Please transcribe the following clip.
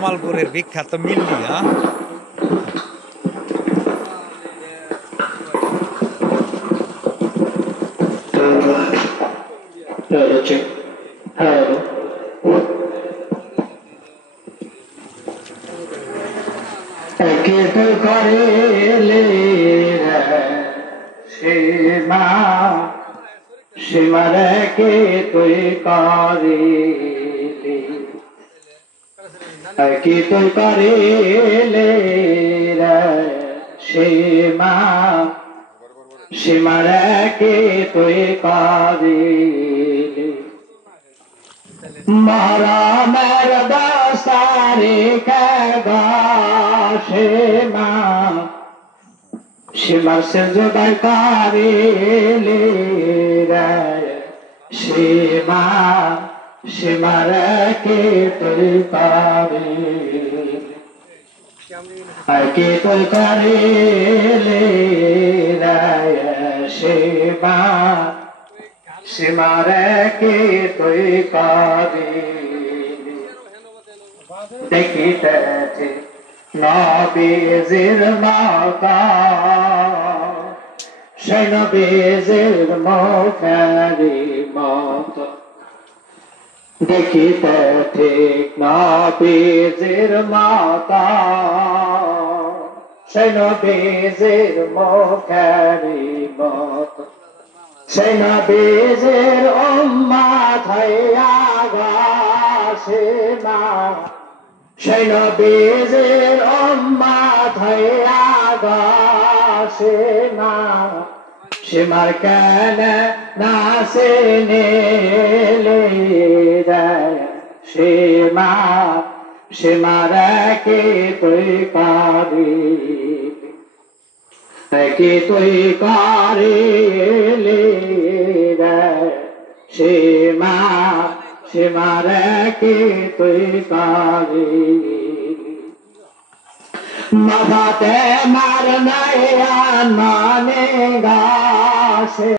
জামালপুরের বিখ্যাত মিল্লি। সীমা সীমারে কে তুই করিলি কি তুই করিলে সীমা সীমারে কে তুই করিলি মরমের দস্তারি সীমা সীমার সে জোগাড় করিলি সীমা সীমার কে তুই করিলি কে তুই করিলি সীমা সীমার কে তুই করিলি দেখিতেছি নবীজির মাতা সেই নবীজির মুখেরি মত দেখিতে ঠিক নবীজির মাতা সেই নবীজির মুখেরি মত সেই নবীজির উম্মত হইয়া সীমা সেই নবীজির উম্মত হইয়া সীমা সীমার কেন না চিনিলি সীমা সীমার কি তুই করিলি কি তুই করিলি সীমা সীমার কি তুই করিলি মাথাতে মার নাই মানে গাছে